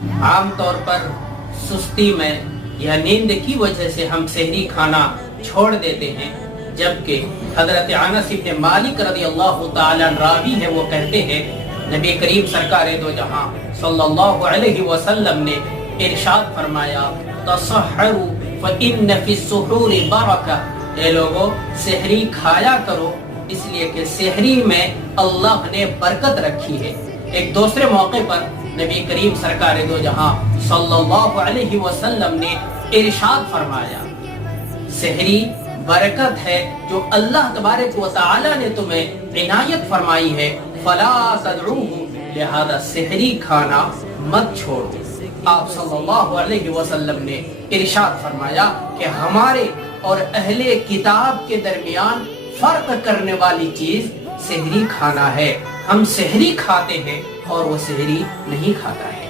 आम तौर पर सुस्ती में या नींद की वजह से हम सहरी खाना छोड़ देते हैं, जबकि हजरत अनस इब्न मालिक रज़ियल्लाहु ताला अन्हु रावी है, वो कहते हैं नबी करीम सरकार दो जहां सल्लल्लाहु अलैहि वसल्लम ने इरशाद फरमाया, तसहरु फ़इन्न फ़िस्सुहूरि बरका, ए लोगों सहरी खाया करो इसलिए कि सहरी में अल्लाह ने बरकत रखी है। एक दूसरे मौके पर नबी करीम सरकार दो जहां सल्लल्लाहु अलैहि वसल्लम ने इरशाद फरमाया, सहरी बरकत है जो अल्लाह तबारक व तआला ने तुम्हें इनायत फरमाई है, फला तदऊहु, लिहाजा सहरी खाना मत छोड़ो। आप सल्लल्लाहु अलैहि वसल्लम ने इरशाद फरमाया कि हमारे और अहले किताब के दरमियान फर्क करने वाली चीज सहरी खाना है। हम सहरी खाते हैं और वो सहरी नहीं खाता है।